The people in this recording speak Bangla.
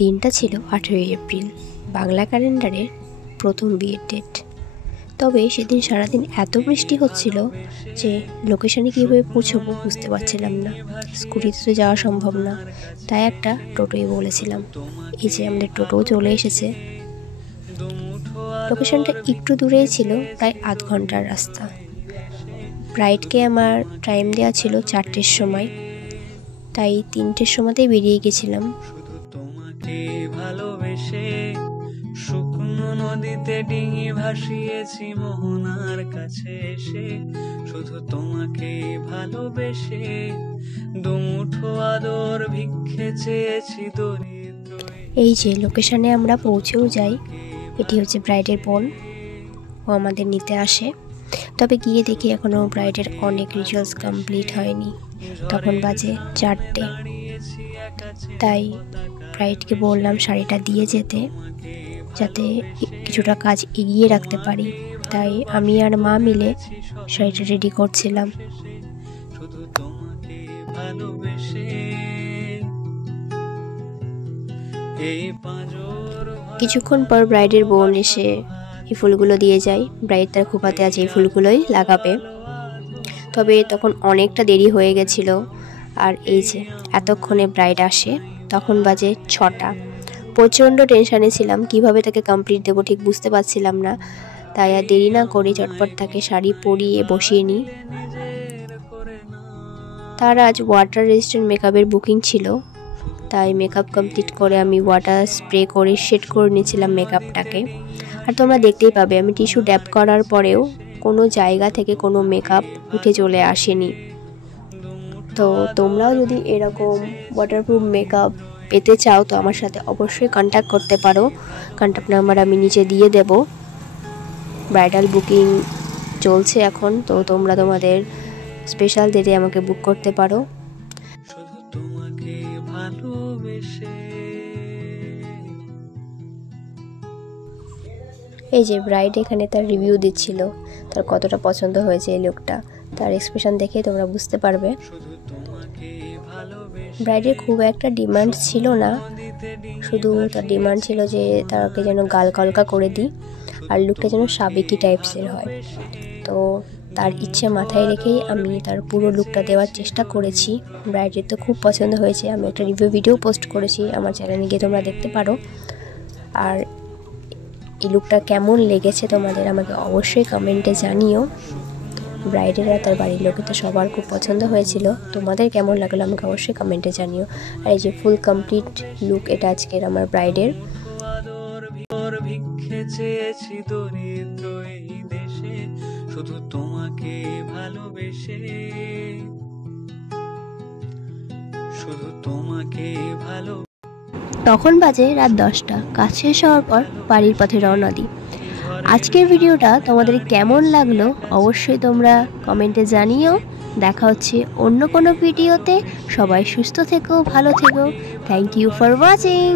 দিনটা ছিল 18 এপ্রিল, বাংলা ক্যালেন্ডারের প্রথম বিয়ের ডেট। তবে সেদিন সারাদিন এত বৃষ্টি হচ্ছিল যে লোকেশনে কীভাবে পৌঁছবো বুঝতে পারছিলাম না। স্কুটিতে তো যাওয়া সম্ভব না, তাই একটা টোটোই বলেছিলাম। এই যে আমাদের টোটোও চলে এসেছে। লোকেশনটা একটু দূরেই ছিল, প্রায় আধ ঘন্টার রাস্তা। ব্রাইডকে আমার টাইম দেওয়া ছিল 4টের সময়, তাই 3টের সময়তেই বেরিয়ে গেছিলাম। ভালোবেসে শুকনো নদীতে ডিঙি ভাসিয়েছি মোহনার কাছে এসে, শুধু তোমাকে ভালোবেসে দুমুঠো আদর ভিক্ষে চেয়েছি দরিদ্র। এই যে লোকেশনে আমরা পৌঁছেও যাই। এটি হচ্ছে ব্রাইডের বোন, ও আমাদের নিতে আসে। তবে গিয়ে দেখি এখনও ব্রাইডের অনেক রিচুয়ালস কমপ্লিট হয়নি। তখন বাজে 4টে, তাই ব্রাইডকে বললাম শাড়িটা দিয়ে যেতে, যাতে কিছুটা কাজ এগিয়ে রাখতে পারি। তাই আমি আর মা মিলে শাড়িটা রেডি করছিলাম। কিছুক্ষণ পর ব্রাইডের বোন এসে এই ফুলগুলো দিয়ে যায়। ব্রাইড তার খোপাতে আছে এই ফুলগুলোই লাগাবে। তবে তখন অনেকটা দেরি হয়ে গেছিল। আর এই যে এতক্ষণে ব্রাইড আসে, তখন বাজে 6টা। প্রচণ্ড টেনশানে ছিলাম, কিভাবে তাকে কমপ্লিট দেবো ঠিক বুঝতে পারছিলাম না। তাই আর দেরি না করে চটপট তাকে শাড়ি পরিয়ে বসিয়ে নিই। তার আজ ওয়াটার রেজিস্ট্যান্ট মেকআপের বুকিং ছিল, তাই মেকআপ কমপ্লিট করে আমি ওয়াটার স্প্রে করে সেট করে নিয়েছিলাম মেকআপটাকে। আর তোমরা দেখতেই পাবে আমি টিস্যু ড্যাপ করার পরেও কোনো জায়গা থেকে কোনো মেকআপ উঠে চলে আসেনি। তো তোমরাও যদি এরকম ওয়াটারপ্রুফ মেকআপ পেতে চাও তো আমার সাথে অবশ্যই কন্ট্যাক্ট করতে পারো। কন্ট্যাক্ট নাম্বার আমি নিচে দিয়ে দেব। ব্রাইডাল বুকিং চলছে এখন, তো তোমরা তোমাদের স্পেশাল ডেটে আমাকে বুক করতে পারো। এই যে ব্রাইড এখানে তার রিভিউ দিচ্ছিল, তার কতটা পছন্দ হয়েছে এই লুকটা। তার এক্সপ্রেশন দেখে তোমরা বুঝতে পারবে। ব্রাইডের খুব একটা ডিমান্ড ছিল না, শুধু তার ডিমান্ড ছিল যে তাকে যেন গাল কলকা করে দিই আর লুকটা যেন সাবেকি টাইপসের হয়। তো তার ইচ্ছে মাথায় রেখেই আমি তার পুরো লুকটা দেওয়ার চেষ্টা করেছি। ব্রাইডের তো খুব পছন্দ হয়েছে। আমি একটা রিভিউ ভিডিও পোস্ট করেছি, আমার চ্যানেলে গিয়ে তোমরা দেখতে পারো। আর এই লুকটা কেমন লেগেছে তোমাদের আমাকে অবশ্যই কমেন্টে জানিও। ব্রাইডের আর তার বাড়ির লোকে তো সবার খুব পছন্দ হয়েছিল। তোমাদের কেমন লাগলো আমাকে অবশ্যই কমেন্টে জানিও। আর এই যে ফুল কমপ্লিট লুক, এটা আজকের আমার ব্রাইডের। ভিক্ষে চেয়েছি দরিদ্র এই দেশে, শুধু তোমাকে ভালোবেসে, শুধু তোমাকে ভালো। তখন বাজে রাত 10টা। কাজ শেষ হওয়ার পর বাড়ির পথে রওনা দিই। আজকের ভিডিওটা তোমাদের কেমন লাগলো অবশ্যই তোমরা কমেন্টে জানিও। দেখা হচ্ছে অন্য কোনো ভিডিওতে। সবাই সুস্থ থেকো, ভালো থেকো। Thank you for watching.